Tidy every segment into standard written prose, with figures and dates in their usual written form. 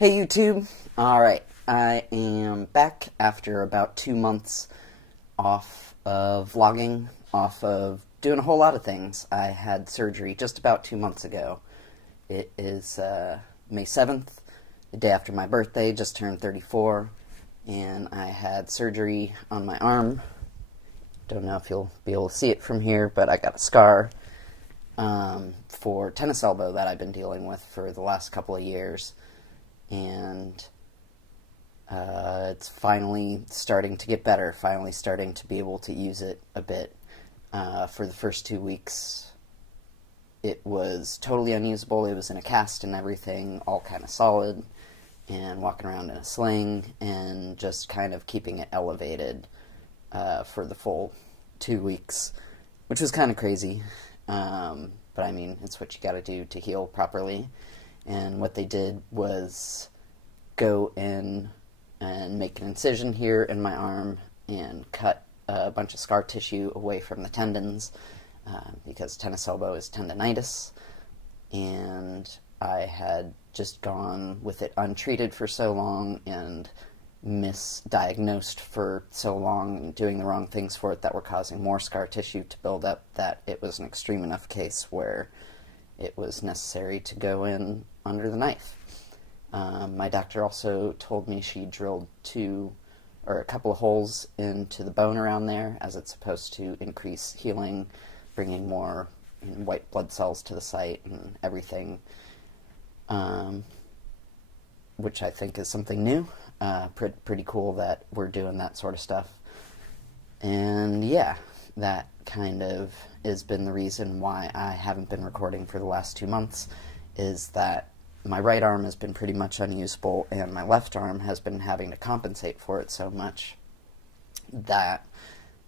Hey YouTube! Alright, I am back after about 2 months off of vlogging, off of doing a whole lot of things. I had surgery just about 2 months ago. It is May 7th, the day after my birthday, just turned 34, and I had surgery on my arm. Don't know if you'll be able to see it from here, but I got a scar for tennis elbow that I've been dealing with for the last couple of years. And it's finally starting to get better, finally starting to be able to use it a bit. For the first 2 weeks, it was totally unusable. It was in a cast and everything, all kind of solid, and walking around in a sling, and just kind of keeping it elevated for the full 2 weeks, which was kind of crazy. But I mean, it's what you gotta do to heal properly. And what they did was go in and make an incision here in my arm and cut a bunch of scar tissue away from the tendons, because tennis elbow is tendonitis. And I had just gone with it untreated for so long and misdiagnosed for so long, doing the wrong things for it that were causing more scar tissue to build up, that it was an extreme enough case where it was necessary to go in under the knife. My doctor also told me she drilled a couple of holes into the bone around there, as it's supposed to increase healing, bringing more white blood cells to the site and everything, which I think is something new. Pretty cool that we're doing that sort of stuff. And yeah, that kind of has been the reason why I haven't been recording for the last 2 months, is that my right arm has been pretty much unusable, and my left arm has been having to compensate for it so much that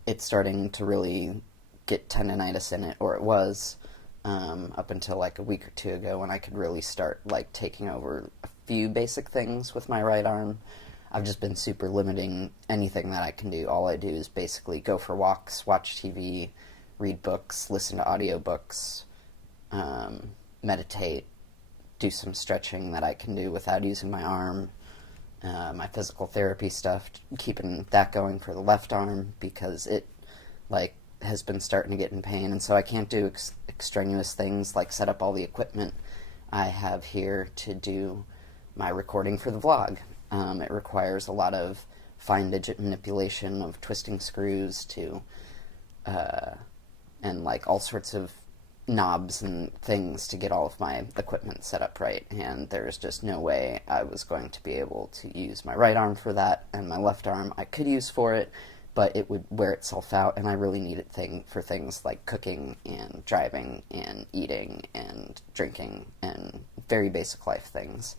it's starting to really get tendonitis in it, or it was, up until like a week or two ago, when I could really start like taking over a few basic things with my right arm. I've just been super limiting anything that I can do. All I do is basically go for walks, watch TV, read books, listen to audiobooks, meditate, do some stretching that I can do without using my arm, my physical therapy stuff, keeping that going for the left arm, because it like has been starting to get in pain, and so I can't do extraneous things like set up all the equipment I have here to do my recording for the vlog. It requires a lot of fine digit manipulation of twisting screws and like all sorts of knobs and things to get all of my equipment set up right, and there's just no way I was going to be able to use my right arm for that, and my left arm I could use for it, but it would wear itself out, and I really need it for things like cooking and driving and eating and drinking and very basic life things.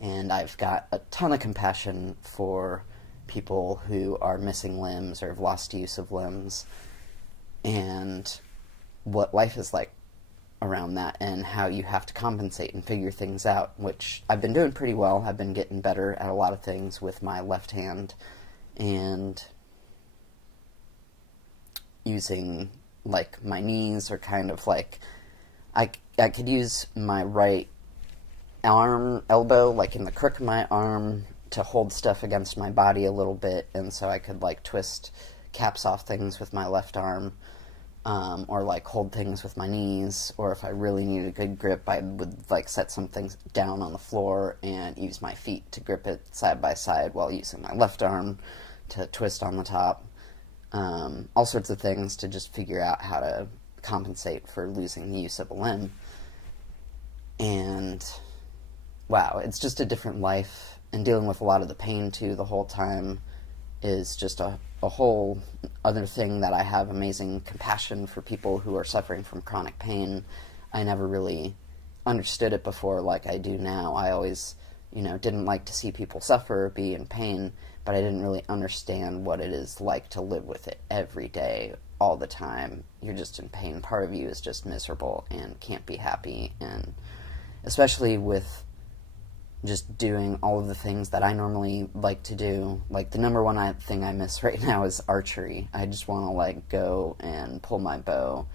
And I've got a ton of compassion for people who are missing limbs or have lost use of limbs, and what life is like around that, and how you have to compensate and figure things out, which I've been doing pretty well. I've been getting better at a lot of things with my left hand, and using like my knees, or kind of like I could use my right elbow like in the crook of my arm to hold stuff against my body a little bit, and so I could like twist caps off things with my left arm, or like hold things with my knees, or if I really needed a good grip, I would like set some things down on the floor and use my feet to grip it side by side while using my left arm to twist on the top. All sorts of things to just figure out how to compensate for losing the use of a limb. And wow, it's just a different life, and dealing with a lot of the pain too the whole time is just a whole other thing that I have amazing compassion for people who are suffering from chronic pain. I never really understood it before like I do now. I always, didn't like to see people suffer or be in pain, but I didn't really understand what it is like to live with it every day, all the time. You're just in pain. Part of you is just miserable and can't be happy, and especially with just doing all of the things that I normally like to do. Like, the number one thing I miss right now is archery. I just want to, like, go and pull my bow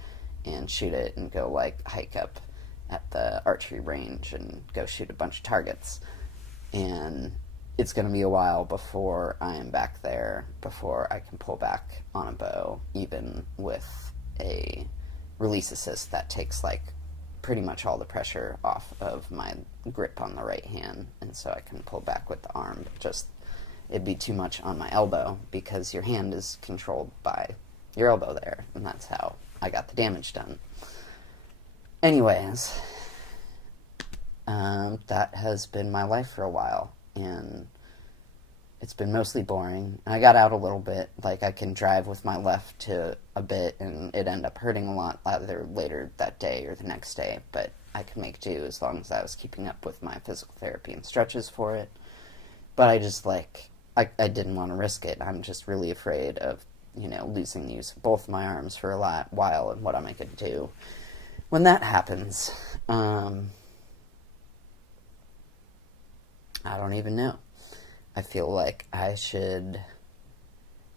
and shoot it and go, like, hike up at the archery range and go shoot a bunch of targets. and it's going to be a while before I am back there, before I can pull back on a bow, even with a release assist that takes like pretty much all the pressure off of my grip on the right hand, and so I can pull back with the arm. Just it'd be too much on my elbow because your hand is controlled by your elbow there, and that's how I got the damage done. Anyways, that has been my life for a while, and it's been mostly boring. And I got out a little bit. Like, I can drive with my left to a bit, and it ended up hurting a lot either later that day or the next day, but I could make do as long as I was keeping up with my physical therapy and stretches for it. But I just, like, I didn't want to risk it. I'm just really afraid of, losing the use of both my arms for a while, and what am I going to do when that happens? I don't even know. I feel like I should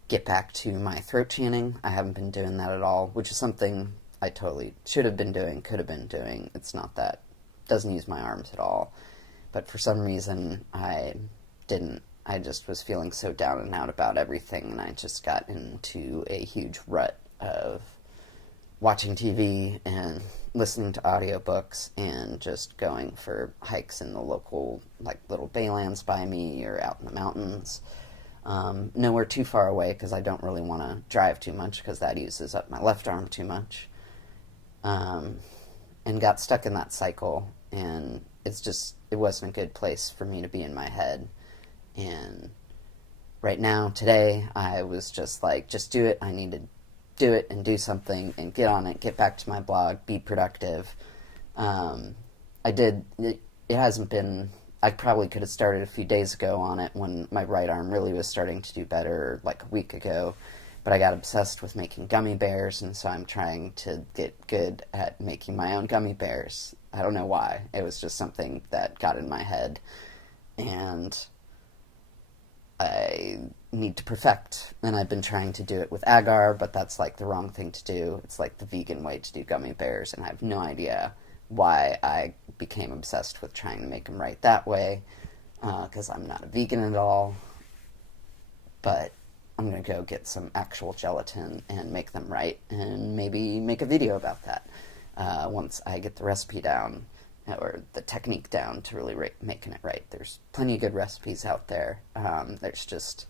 get back to my throat chanting. I haven't been doing that at all, which is something I totally should have been doing, could have been doing. It's not that, doesn't use my arms at all. But for some reason, I didn't. I just was feeling so down and out about everything, and I just got into a huge rut of watching TV and listening to audiobooks and just going for hikes in the local, like, little baylands by me or out in the mountains. Nowhere too far away because I don't really want to drive too much because that uses up my left arm too much. And got stuck in that cycle, and it wasn't a good place for me to be in my head. And right now, today, I was just like, just do it. I need to do it and do something and get on it, get back to my blog, be productive. It hasn't been, I probably could have started a few days ago on it when my right arm really was starting to do better, like a week ago, but I got obsessed with making gummy bears, and so I'm trying to get good at making my own gummy bears. I don't know why. It was just something that got in my head, and I need to perfect, and I've been trying to do it with agar, but that's like the wrong thing to do. It's like the vegan way to do gummy bears, and I have no idea why I became obsessed with trying to make them right that way, because I'm not a vegan at all. But I'm going to go get some actual gelatin and make them right, and maybe make a video about that once I get the recipe down, or the technique down to really making it right. There's plenty of good recipes out there. There's just,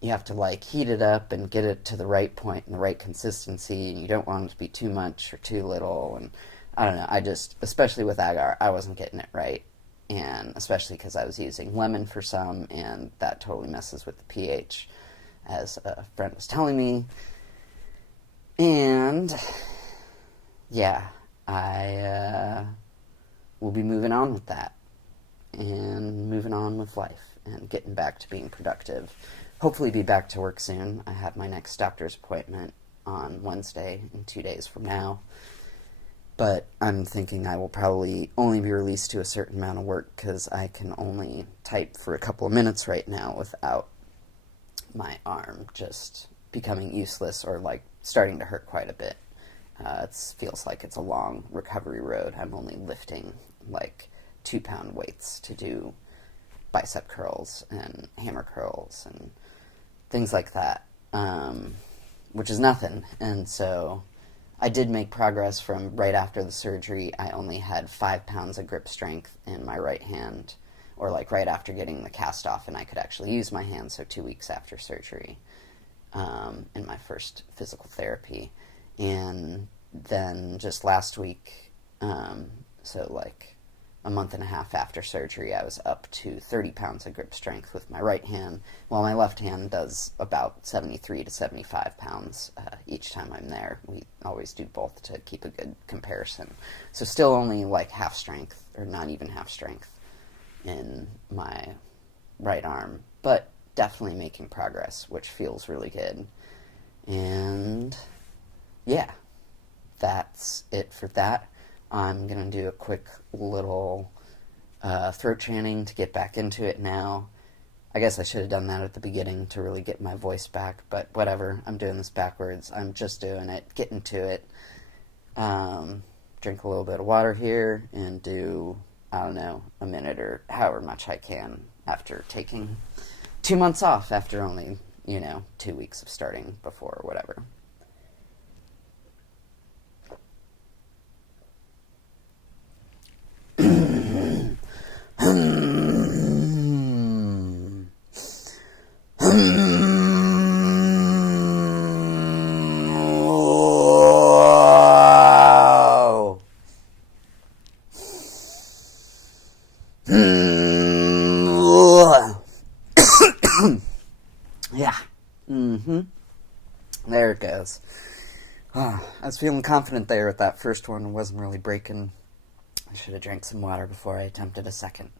you have to like heat it up and get it to the right point and the right consistency, and you don't want it to be too much or too little. And I don't know, especially with agar, I wasn't getting it right, and especially because I was using lemon for some, and that totally messes with the pH, as a friend was telling me. And yeah, I will be moving on with that, and moving on with life, and getting back to being productive. Hopefully be back to work soon. I have my next doctor's appointment on Wednesday, in 2 days from now. But I'm thinking I will probably only be released to a certain amount of work, because I can only type for a couple of minutes right now without my arm just becoming useless or like starting to hurt quite a bit. It feels like it's a long recovery road. I'm only lifting like 2-pound weights to do bicep curls and hammer curls and things like that, which is nothing. And so I did make progress from right after the surgery. I only had 5 pounds of grip strength in my right hand, or like right after getting the cast off, and I could actually use my hand, so 2 weeks after surgery, in my first physical therapy. And then just last week, so like a month and a half after surgery, I was up to 30 pounds of grip strength with my right hand, while my left hand does about 73 to 75 pounds each time I'm there. We always do both to keep a good comparison. So still only like half strength, or not even half strength, in my right arm, but definitely making progress, which feels really good. And yeah, that's it for that. I'm going to do a quick little throat chanting to get back into it now. I guess I should have done that at the beginning to really get my voice back, but whatever. I'm doing this backwards. I'm just doing it, getting to it. Drink a little bit of water here and do I don't know, a minute or however much I can after taking 2 months off after only, 2 weeks of starting before or whatever. Yeah. There it goes. I was feeling confident there with that first one. It wasn't really breaking. I should have drank some water before I attempted a second.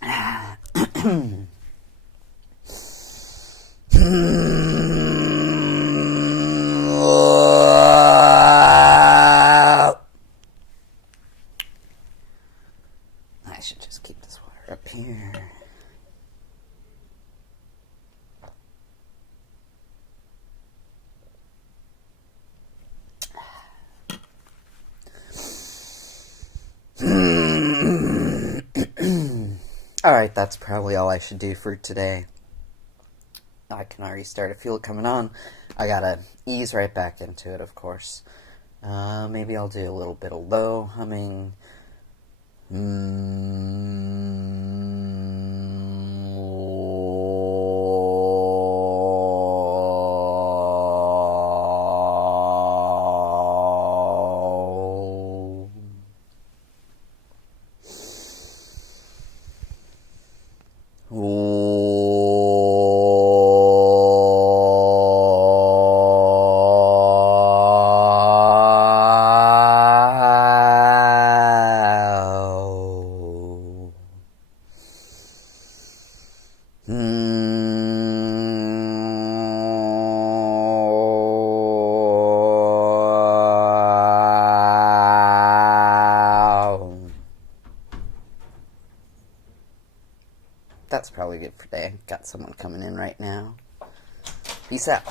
I should just keep this water up here. Alright, that's probably all I should do for today. I can already start to feel it coming on. I gotta ease right back into it, of course. Maybe I'll do a little bit of low humming. That's probably good for today. Got someone coming in right now. Peace out.